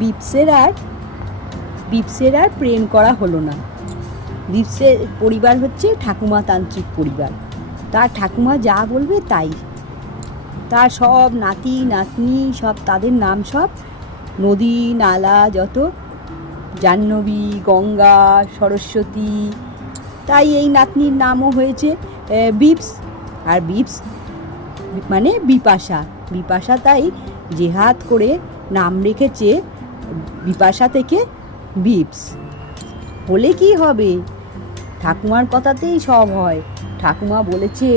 বিপসের আর প্রেম করা হলো না। বিপসের পরিবার হচ্ছে ঠাকুমা তান্ত্রিক পরিবার। তার ঠাকুমা যা বলবে তাই। তার সব নাতি নাতনি সব, তাদের নাম সব নদী নালা যত, জাহ্নবী, গঙ্গা, সরস্বতী। তাই এই নাতনির নামও হয়েছে বিপস। আর বিপস মানে বিপাশা। বিপাশা তাই জেহাদ করে নাম রেখেছে বিপাশা থেকে বিপস। হলে কি হবে, ঠাকুমার কথাতেই সব হয়। ঠাকুমা বলেছে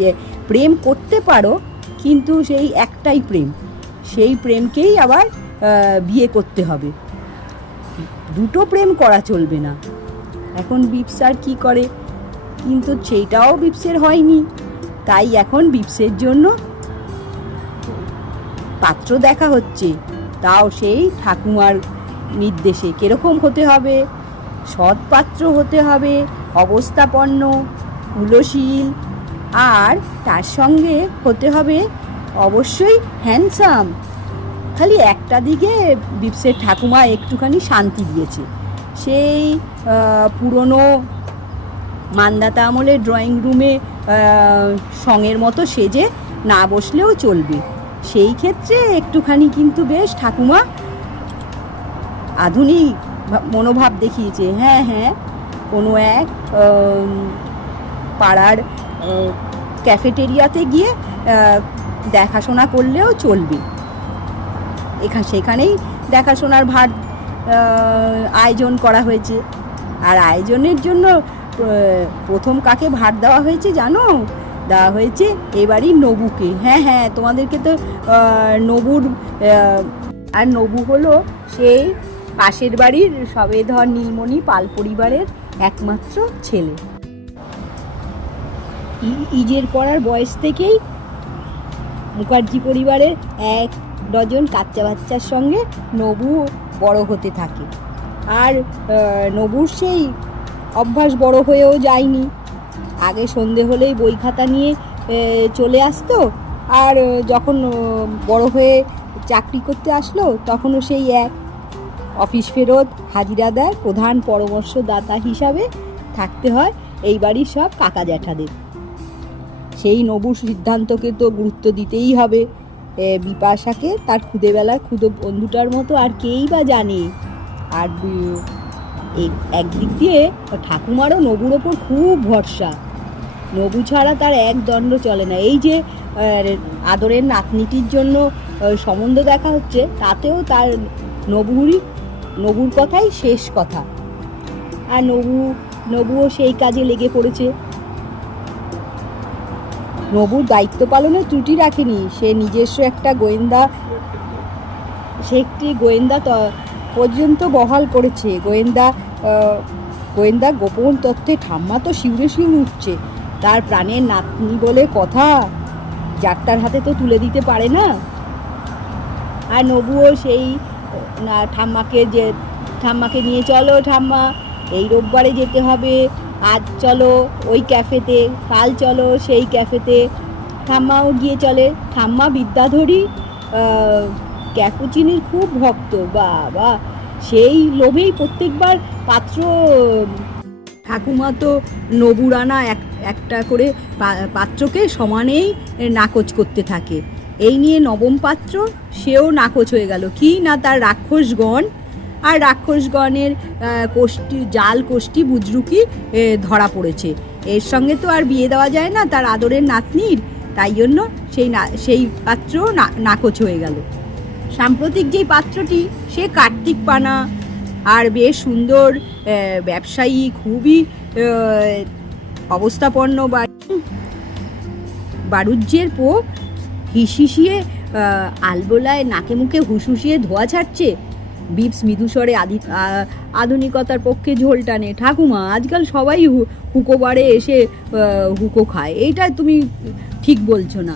যে প্রেম করতে পারো, কিন্তু সেই একটাই প্রেম, সেই প্রেমকেই আবার বিয়ে করতে হবে, দুটো প্রেম করা চলবে না। এখন বিপস আর কী করে, কিন্তু সেইটাও বিপসের হয়নি। তাই এখন বিপসের জন্য পাত্র দেখা হচ্ছে, তাও সেই ঠাকুমার নির্দেশে। কীরকম হতে হবে, সৎ পাত্র হতে হবে, অবস্থাপন্ন, কুলশীল, আর তার সঙ্গে হতে হবে অবশ্যই হ্যান্ডসাম। খালি একটা দিকে বিপসের ঠাকুমা একটুখানি শান্তি দিয়েছে, সেই পুরনো মান্দাতা আমলের ড্রয়িং রুমে সঙের মতো সেজে না বসলেও চলবে। সেই ক্ষেত্রে একটুখানি কিন্তু বেশ ঠাকুমা আধুনিক মনোভাব দেখিয়েছে। হ্যাঁ হ্যাঁ, কোনো এক পাড়ার ক্যাফেটেরিয়াতে গিয়ে দেখাশোনা করলেও চলবে। সেখানেই দেখাশোনার ভার আয়োজন করা হয়েছে। আর আয়োজনের জন্য প্রথম কাকে ভার দেওয়া হয়েছে জানো? দেওয়া হয়েছে এবারই নবুকে। হ্যাঁ হ্যাঁ, তোমাদেরকে তো নবুর, আর নবু হলো সেই পাশের বাড়ির সবেধর নীলমণি পাল পরিবারের একমাত্র ছেলে। ইজের পড়ার বয়স থেকেই মুখার্জি পরিবারের 1 ডজন কাচ্চা বাচ্চার সঙ্গে নবু বড় হতে থাকে। আর নবুর সেই অভ্যাস বড় হয়েও যায়নি। আগে সন্ধে হলেই বই খাতা নিয়ে চলে আসতো, আর যখন বড় হয়ে চাকরি করতে আসলো তখনও সেই এক অফিস ফেরত হাজিরা দেয়। প্রধান পরামর্শদাতা হিসাবে থাকতে হয় এই বাড়ির সব কাকা জ্যাঠাদের। সেই নবুর সিদ্ধান্তকে তো গুরুত্ব দিতেই হবে। বিপাশাকে তার খুদেবেলার ক্ষুদো বন্ধুটার মতো আর কেই বা জানে। আর একদিক দিয়ে ঠাকুমারও নবুর ওপর খুব ভরসা। নবু ছাড়া তার এক দণ্ড চলে না। এই যে আদরের নাতনিটির জন্য সম্বন্ধ দেখা হচ্ছে, তাতেও তার নবুর কথাই শেষ কথা। আর নবুও সেই কাজে লেগে পড়েছে। নবুর দায়িত্ব পালনে ত্রুটি রাখেনি। সে নিজস্ব একটি গোয়েন্দা পর্যন্ত বহাল করেছে। গোয়েন্দা গোপন তথ্যে ঠাম্মা তো শিউরে উঠছে। তার প্রাণের নাতনি বলে কথা, যারটার হাতে তো তুলে দিতে পারে না। আর নবুও সেই ঠাম্মাকে নিয়ে, চলো ঠাম্মা এই রোববারে যেতে হবে, আজ চলো ওই ক্যাফেতে, কাল চলো সেই ক্যাফেতে। ঠাম্মাও গিয়ে চলে। ঠাম্মা বিদ্যাধরী ক্যাপুচিনির খুব ভক্ত। বাবা, সেই লোভেই প্রত্যেকবার পাত্র, ঠাকুমা তো নবুরানা একটা করে পাত্রকে সমানেই নাকচ করতে থাকে। এই নিয়ে নবম পাত্র, সেও নাকচ হয়ে গেল। কি না, তার রাক্ষসগণ, আর রাক্ষসগণের জাল কোষ্ঠী বুজরুকি ধরা পড়েছে। এর সঙ্গে তো আর বিয়ে দেওয়া যায় না তার আদরের নাতনির। তাই জন্য সেই পাত্র নাকচ হয়ে গেল। সাম্প্রতিক যেই পাত্রটি, সে কার্তিক পানা, আর বেশ সুন্দর ব্যবসায়ী, খুবই অবস্থাপন্ন বাড়ুজ্যের পো, হিসিয়ে আলবোলায় নাকে মুখে হুসুসিয়ে ধোয়া ছাড়ছে। বিপস মৃদুস্বরে আধুনিকতার পক্ষে ঝোল টানে। ঠাকুমা, আজকাল সবাই হুকো বারে এসে হুকো খায়, এইটা তুমি ঠিক বলছো না।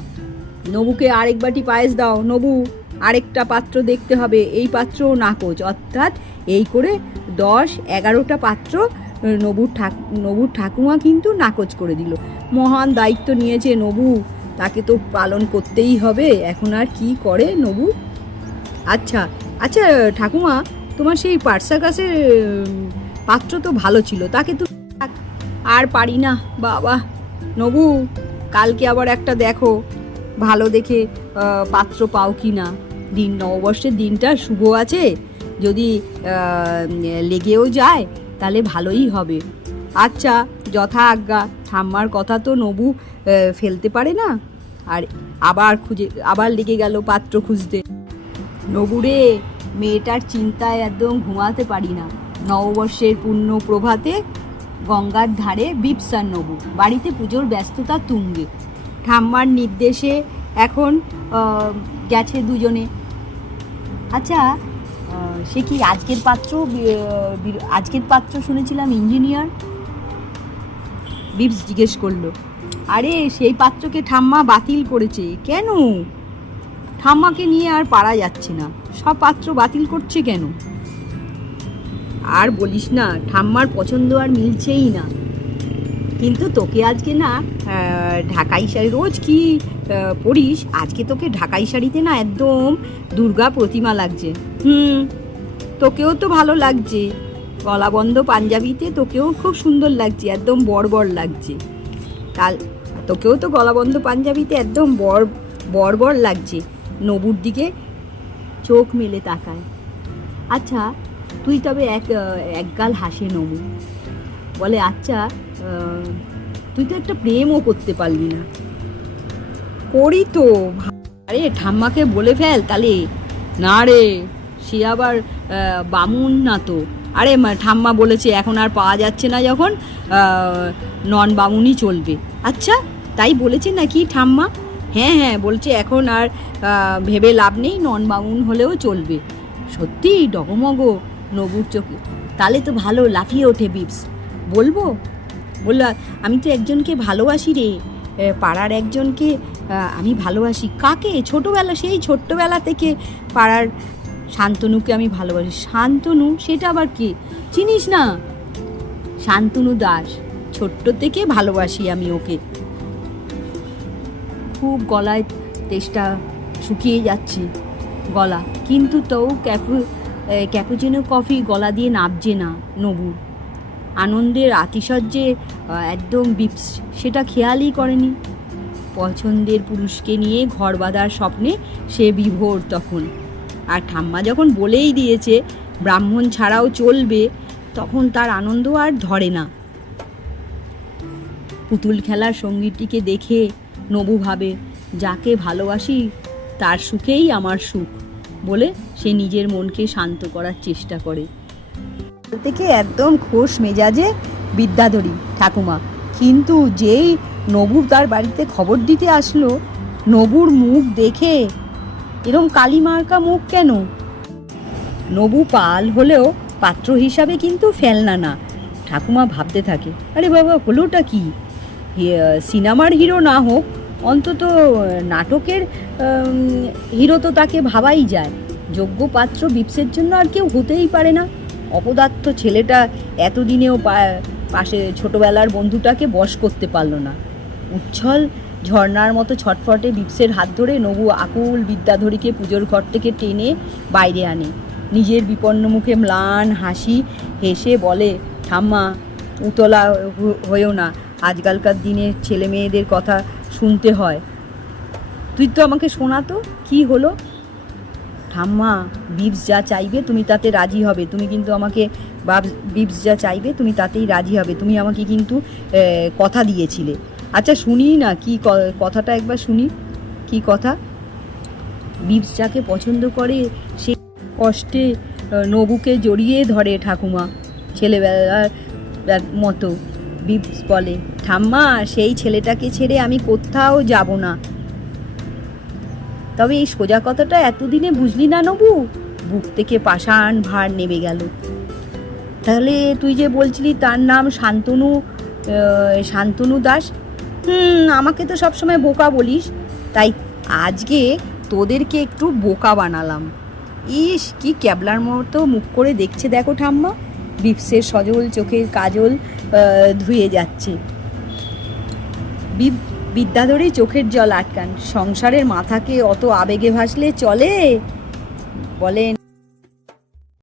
নবুকে আরেক বাটি পায়েস দাও। নবু, আরেকটা পাত্র দেখতে হবে। এই পাত্রও নাকচ। অর্থাৎ এই করে 10-11টা পাত্র নবুর ঠাকুমা কিন্তু নাকচ করে দিল। মহান দায়িত্ব নিয়েছে নবু, তাকে তো পালন করতেই হবে। এখন আর কি করে নবু? আচ্ছা, আচ্ছা ঠাকুমা, তোমার সেই পার্সা গাছের পাত্র তো ভালো ছিল, তাকে তো আর পারি না বাবা। নবু, কালকে আবার একটা দেখো, ভালো দেখে পাত্র পাও কি না। নববর্ষের দিনটা শুভ আছে, যদি লেগেও যায় তাহলে ভালোই হবে। আচ্ছা, যথা আজ্ঞা। ঠাম্মার কথা তো নবু ফেলতে পারে না। আর আবার লেগে গেল পাত্র খুঁজতে। নবুরে, মেয়েটার চিন্তায় একদম ঘুমাতে পারি না। নববর্ষের পূর্ণ প্রভাতে গঙ্গার ধারে বিপসার নবু, বাড়িতে পুজোর ব্যস্ততা তুঙ্গে। ঠাম্মার নির্দেশে এখন গেছে দুজনে। আচ্ছা, সে কি আজকের পাত্র শুনেছিলাম ইঞ্জিনিয়ার? বিপস জিজ্ঞেস করলো। আরে সেই পাত্রকে ঠাম্মা বাতিল করেছে। কেন? ঠাম্মাকে নিয়ে আর পারা যাচ্ছে না, সব পাত্র বাতিল করছে কেন? আর বলিস না, ঠাম্মার পছন্দ আর মিলছেই না। কিন্তু তোকে আজকে না ঢাকাই শাড়ি, রোজ কি পরিস, আজকে তোকে ঢাকাই শাড়িতে না একদম দুর্গা প্রতিমা লাগছে। তোকেও তো ভালো লাগছে, গলা বন্ধ পাঞ্জাবিতে তোকেও খুব সুন্দর লাগছে, একদম বড় লাগছে। তোকেও তো গলা বন্ধ পাঞ্জাবিতে একদম বড় লাগছে। নবুর দিকে চোখ মেলে তাকায়। আচ্ছা, তুই তবে একগাল হাসে নবু, বলে আচ্ছা তুই তো একটা প্রেমও করতে পারলি না। করি তো। আরে ঠাম্মাকে বলে ফেল তাহলে। না রে, সে আবার বামুন না তো। আরে ঠাম্মা বলেছে এখন আর পাওয়া যাচ্ছে না, যখন নন বামুনই চলবে। আচ্ছা, তাই বলেছে নাকি ঠাম্মা? হ্যাঁ বলছে, এখন আর ভেবে লাভ নেই, নন বামুন হলেও চলবে। সত্যি? ডগমগ নবুর চোখে। তাহলে তো ভালো, লাফিয়ে ওঠে বিপস। বলবো? বললো, আমি তো একজনকে ভালোবাসি রে, পাড়ার একজনকে আমি ভালোবাসি। কাকে? সেই ছোট্টবেলা থেকে পাড়ার শান্তনুকে আমি ভালোবাসি। শান্তনু? সেটা আবার কে? চিনিস না? শান্তনু দাস, ছোট্ট থেকে ভালোবাসি আমি ওকে। খুব গলায় তেষ্টা, শুকিয়ে যাচ্ছে গলা, কিন্তু তাও ক্যাপুচিনো কফি গলা দিয়ে নাবছে না নবুর। আনন্দের আতিশয্যে একদম বিপস সেটা খেয়ালই করেনি। পছন্দের পুরুষকে নিয়ে ঘর বাঁধার স্বপ্নে সে বিভোর তখন। আর ঠাম্মা যখন বলেই দিয়েছে ব্রাহ্মণ ছাড়াও চলবে, তখন তার আনন্দ আর ধরে না। পুতুল খেলার সঙ্গীটিকে দেখে নবু ভাবে, যাকে ভালোবাসি তার সুখেই আমার সুখ বলে সে নিজের মনকে শান্ত করার চেষ্টা করে। থেকে একদম খোশ মেজাজে বিদ্যাধরী ঠাকুমা, কিন্তু যেই নবু তার বাড়িতে খবর দিতে আসলো, নবুর মুখ দেখে এরম কালিমার্কা মুখ কেন? নবু পাল হলেও পাত্র হিসাবে কিন্তু ফেলনা না। ঠাকুমা ভাবতে থাকে, আরে বাবা, হলোটা কি? সিনেমার হিরো না হোক, অন্তত নাটকের হিরো তো তাকে ভাবাই যায়। যোগ্য পাত্র বিপসের জন্য আর কেউ হতেই পারে না। অপদার্থ ছেলেটা এতদিনেও পাশে ছোটবেলার বন্ধুটাকে বশ করতে পারল না। উচ্ছল ঝর্ণার মতো ছটফটে বিপসের হাত ধরে নবু আকুল বিদ্যাধরীকে পুজোর ঘর থেকে টেনে বাইরে আনে। নিজের বিপন্ন মুখে ম্লান হাসি হেসে বলে, ঠাম্মা উতলা হয়েও না, আজকালকার দিনে ছেলে মেয়েদের কথা শুনতে হয়। তুই তো আমাকে শোনাতো, কি হলো? ঠাম্মা, বিপস যা চাইবে তুমি তাতে রাজি হবে। তুমি কিন্তু আমাকে বিপস যা চাইবে তুমি তাতেই রাজি হবে। তুমি আমাকে কিন্তু কথা দিয়েছিলে। আচ্ছা শুনি না, কি কথাটা একবার শুনি। কি কথা? বিপস যাকে পছন্দ করে সে কষ্টে নবুকে জড়িয়ে ধরে ঠাকুমা, ছেলেবেলার মতো। বিপস বলে, ঠাম্মা, সেই ছেলেটাকে ছেড়ে আমি কোথাও যাব না। তবে এই সোজা কথাটা এতদিনে বুঝলি না নবু? বুক থেকে পাষাণ ভার নেমে গেল। তাহলে তুই যে বলছিলি তার নাম শান্তনু দাস? আমাকে তো সবসময় বোকা বলিস, তাই আজকে তোদেরকে একটু বোকা বানালাম। ইস, কি ক্যাবলার মতো মুখ করে দেখছে দেখো ঠাম্মা। বিপসের সজল চোখের কাজল ধুয়ে যাচ্ছে। বিদ্যাধরী চোখের জল আটকান। সংসারের মাথাকে অত আবেগে ভাসলে চলে? বলেন।